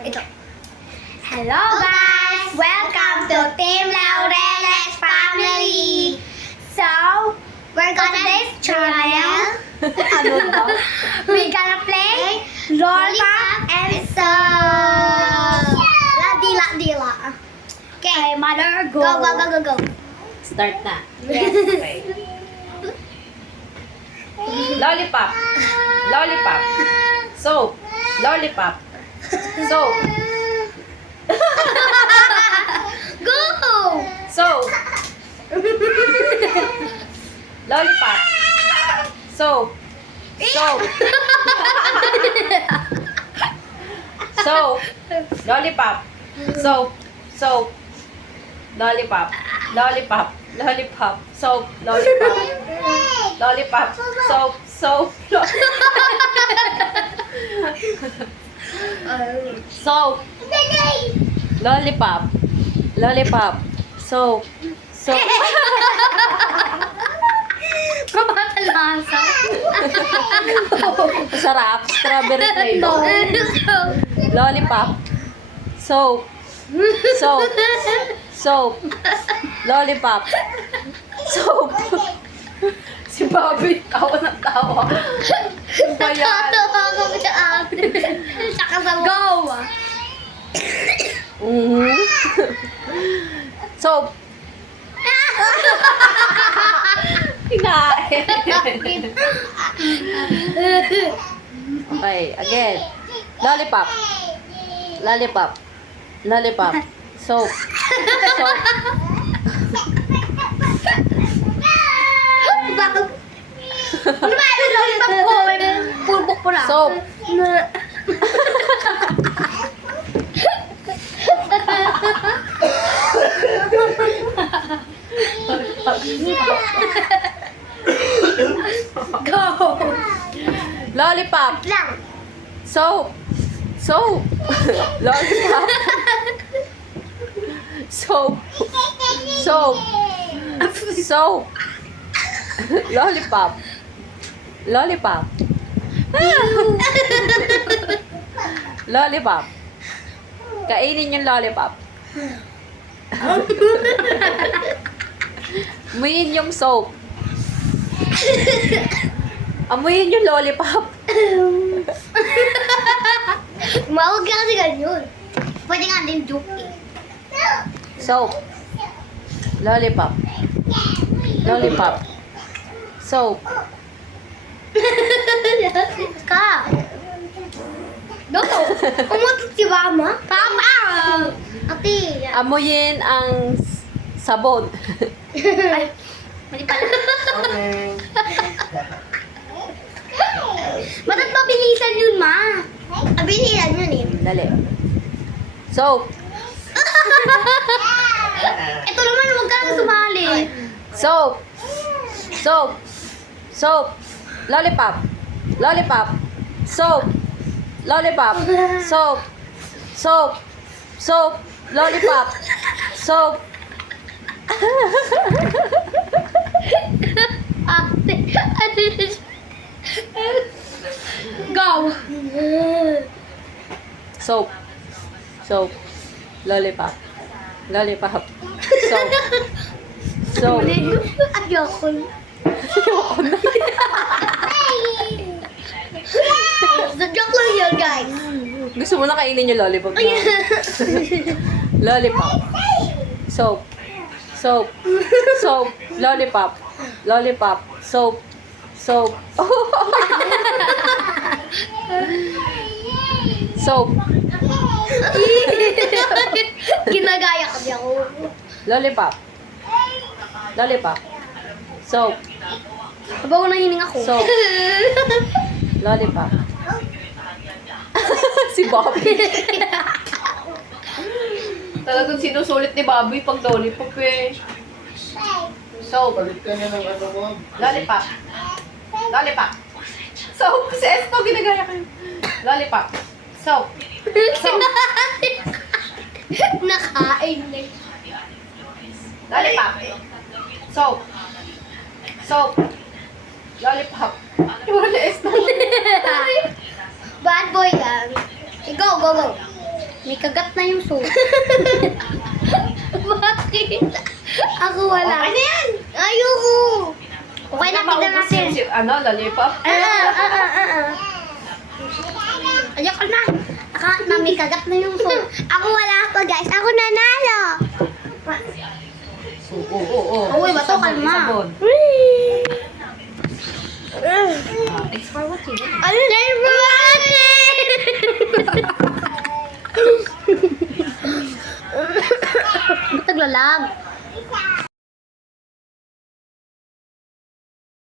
Ito. Hello guys! Welcome to Team Laureles Family! So, we're gonna this channel. Ano ba? We're gonna play Lollipop and Soap. Dila. Okay, mother, go. Go. Start na. Yes. Okay. Lollipop. Lollipop. Soap. Lollipop. Soap. Go! Soap. Lollipop. Soap. Soap. Soap. Lollipop. Soap. Soap. Lollipop. Lollipop. Lollipop. Soap. Lollipop. Lollipop. Soap. Soap. Soap. Lollipop. Lollipop. Soap. Soap. Mabatalasa. Sarap. Strawberry flavor. Lollipop. Soap. Soap. Soap. Lollipop. Soap. Si Bobby, tawa ng tawa. Ano ba yan? Nakatawa kami sa akin. Saka sa go! Soap. Kinain. Okay, again. Lollipop. Lollipop. Lollipop. Soap. Soap. Ano ba yung lollipop ko? Pulbok po lang. Soap. Go! Lollipop. Lang. Soap. Soap. Lollipop. Soap. Soap. Soap. Lollipop. Lollipop. Lollipop. Kainin yung lollipop. Amuyin yung soap. Amuyin yung lollipop. Mawag ka kasi ganyan. Pwede nga din joke eh. Soap. Lollipop. Lollipop. Soap. Ka. No. Umutot si mama. Tama. Ate. Amuyin ang sabon. Ay. Mali pala. Ba't mabilisan yun, ma? Mabilisan yun eh. Dali. Soap. Ito naman, huwag ka nang sumali. Soap. Soap. Soap. Lollipop. Lollipop. Soap. Lollipop. Soap. Soap. Soap. Lollipop. Soap. Go. Soap. Soap. Lollipop. Lollipop. Soap. Soap. Ayoko. Joke lang yun, guys. Gusto mo na kainin yung lollipop na? Lollipop. Soap. Soap. Soap. Lollipop. Lollipop. Soap. Soap. Soap. Ginagaya ka niya ako. Lollipop. Lollipop. Soap. Habang nahining ako. Soap. Lollipop. Si Bobby. Talagang sinusulit ni Bobby pag lollipop eh. Soap. Palit ka niya ng ano mo. Lollipop. Lollipop. Soap. Si Esto, ginagaya ko yun. Lollipop. Soap. Soap. Nakain na. Lollipop. Soap. Soap. Lollipop. Wala Esto. Bad boy yan. Go. May kagat na yung soap. Bakit? Ako wala. Okay na yan. Ayoko. Okay na, Maubos tignan natin. Ano, lollipop? Ayoko na. Akaat na, may kagat na yung soap. Ako wala pa, guys. Ako nanalo. Oo. Uy, bato, kalma. Sabon. Thanks for watching. Ano na yung Ba't naglalag?